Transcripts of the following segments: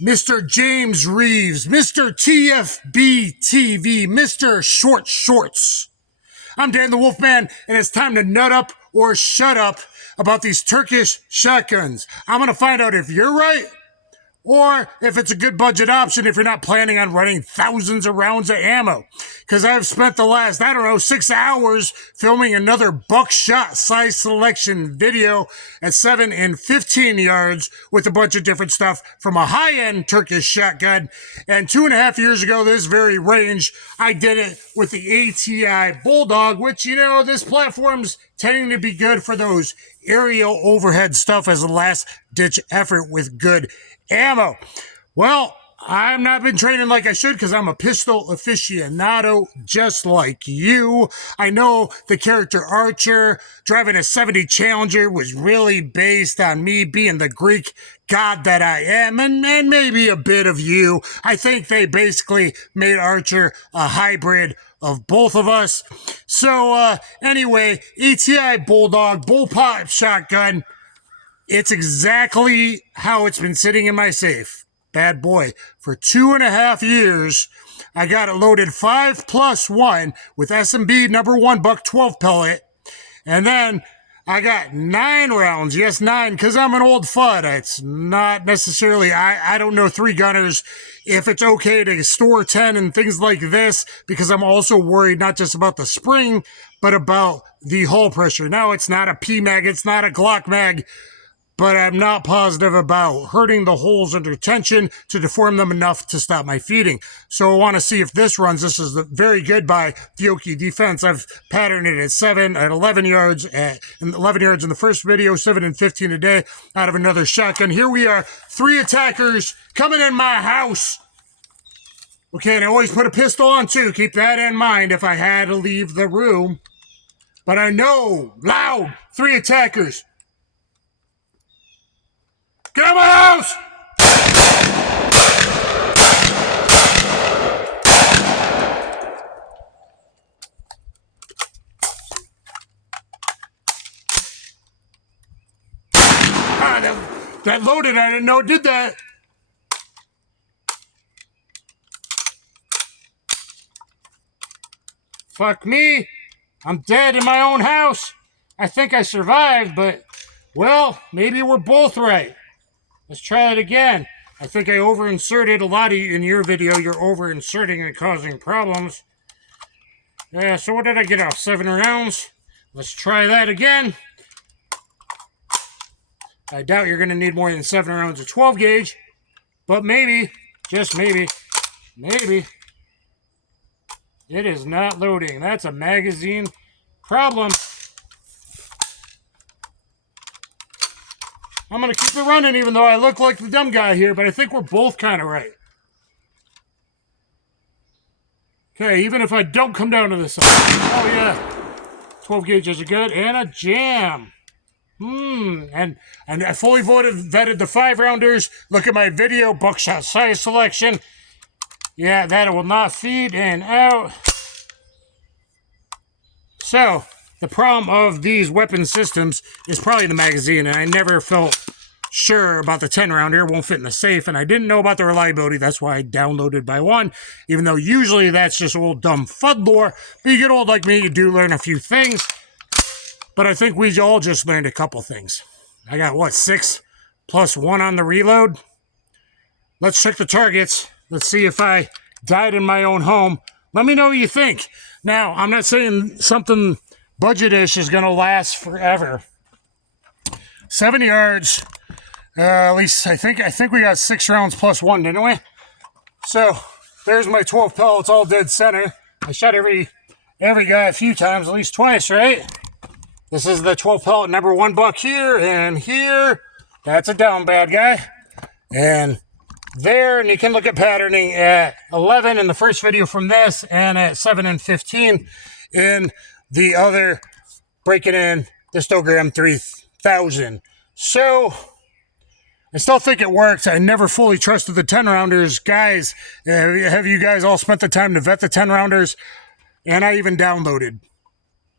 Mr. James Reeves, Mr. TFB TV, Mr. Short Shorts. I'm Dan the Wolfman, and it's time to nut up or shut up about these Turkish shotguns. I'm going to find out if you're right or if it's a good budget option if you're not planning on running thousands of rounds of ammo. Because I've spent the last, 6 hours filming another buckshot size selection video at 7 and 15 yards with a bunch of different stuff from a high-end Turkish shotgun. And 2.5 years ago, this very range, I did it with the ATI Bulldog, which, this platform's tending to be good for those aerial overhead stuff as a last-ditch effort with good ammo. Well, I've not been training like I should because I'm a pistol aficionado just like you. I know the character Archer driving a 70 Challenger was really based on me being the Greek god that I am, and maybe a bit of you. I think they basically made Archer a hybrid of both of us. So anyway, ATI Bulldog, Bullpup shotgun. It's exactly how it's been sitting in my safe. Bad boy. For 2.5 years, I got it loaded 5+1 with S&B number 1 buck 12 pellet. And then I got 9 rounds. Yes, 9, because I'm an old fud. It's not necessarily, I don't know 3 gunners if it's okay to store 10 and things like this, because I'm also worried not just about the spring, but about the hull pressure. Now, it's not a P-mag, it's not a Glock mag, but I'm not positive about hurting the holes under tension to deform them enough to stop my feeding. So I want to see if this runs. This is very good by Feuds defense. I've patterned it at 7, at 11 yards, at 11 yards in the first video, 7 and 15 a day out of another shotgun. Here we are, 3 attackers coming in my house. Okay, and I always put a pistol on too. Keep that in mind if I had to leave the room. But I know, loud, 3 attackers. Get out of my house! That loaded, I didn't know it did that. Fuck me. I'm dead in my own house. I think I survived, but, well, maybe we're both right. Let's try it again. I think I over-inserted. A lot of you in your video, you're over-inserting and causing problems. Yeah, so what did I get out? 7 rounds. Let's try that again. I doubt you're going to need more than 7 rounds of 12 gauge. But maybe, just maybe, it is not loading. That's a magazine problem. I'm going to keep it running even though I look like the dumb guy here, but I think we're both kind of right. Okay, even if I don't come down to this side. Oh, yeah. 12 gauges are good. And a jam. And I fully vetted the 5-rounders. Look at my video, buckshot size selection. Yeah, that will not feed and out. So, the problem of these weapon systems is probably the magazine, and I never felt sure about the 10-rounder. It won't fit in the safe, and I didn't know about the reliability. That's why I downloaded by 1, even though usually that's just old dumb FUD lore. But you get old like me, you do learn a few things. But I think we all just learned a couple things. I got, 6+1 on the reload? Let's check the targets. Let's see if I died in my own home. Let me know what you think. Now, I'm not saying something budget-ish is going to last forever. 7 yards, at least I think we got 6 rounds +1, didn't we? So there's my 12 pellets, all dead center. I shot every guy a few times, at least twice, right? This is the 12 pellet number 1 buck here, and here, that's a down bad guy. And there, and you can look at patterning at 11 in the first video from this, and at 7 and 15 in the other, breaking in the Stogram 3000. So, I still think it works. I never fully trusted the 10-rounders. Guys, have you guys all spent the time to vet the 10-rounders? And I even downloaded.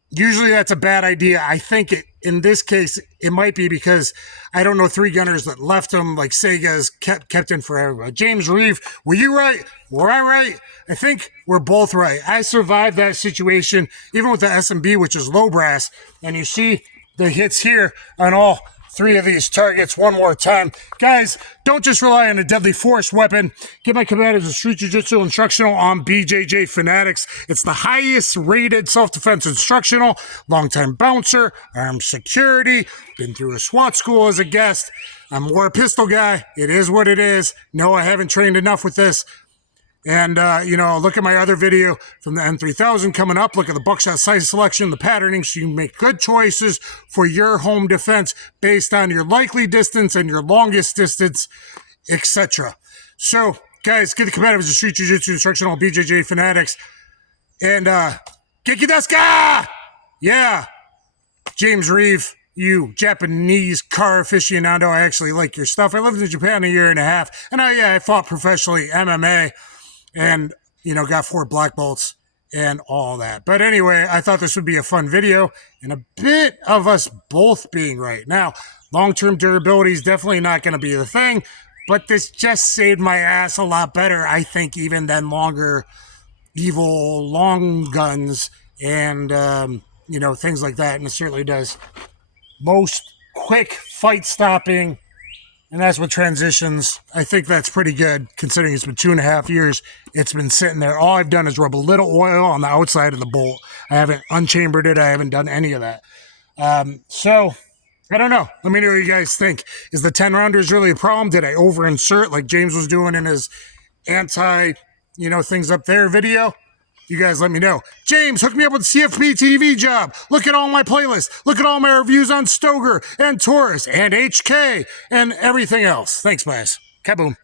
Usually that's a bad idea. I think in this case, it might be because I don't know three gunners that left him like Sega's kept in forever. James Reeves, were you right? Were I right? I think we're both right. I survived that situation, even with the SMB, which is low brass. And you see the hits here on all three of these targets one more time. Guys, don't just rely on a deadly force weapon. Get my Combatives a Street Jiu-Jitsu instructional on BJJ Fanatics. It's the highest rated self-defense instructional. Longtime bouncer, armed security, been through a SWAT school as a guest. I'm more a pistol guy. It is what it is. No, I haven't trained enough with this. And, look at my other video from the M3000 coming up. Look at the buckshot size selection, the patterning, so you can make good choices for your home defense based on your likely distance and your longest distance, etc. So, guys, get the Combatives of Street Jiu-Jitsu instruction on BJJ Fanatics. And, Genki desu ka? Yeah. James Reeves, you Japanese car aficionado, I actually like your stuff. I lived in Japan a year and a half, and I fought professionally MMA. And, got 4 black belts and all that. But anyway, I thought this would be a fun video and a bit of us both being right. Now, long-term durability is definitely not going to be the thing, but this just saved my ass a lot better, I think, even than longer, evil, long guns and, things like that. And it certainly does most quick fight-stopping. And that's what transitions. I think that's pretty good, considering it's been 2.5 years. It's been sitting there. All I've done is rub a little oil on the outside of the bolt. I haven't unchambered it. I haven't done any of that. So, I don't know. Let me know what you guys think. Is the 10-rounders really a problem? Did I over-insert like James was doing in his things up there video? You guys let me know. James, hook me up with a CFB TV job. Look at all my playlists. Look at all my reviews on Stoker and Taurus and HK and everything else. Thanks, guys. Kaboom.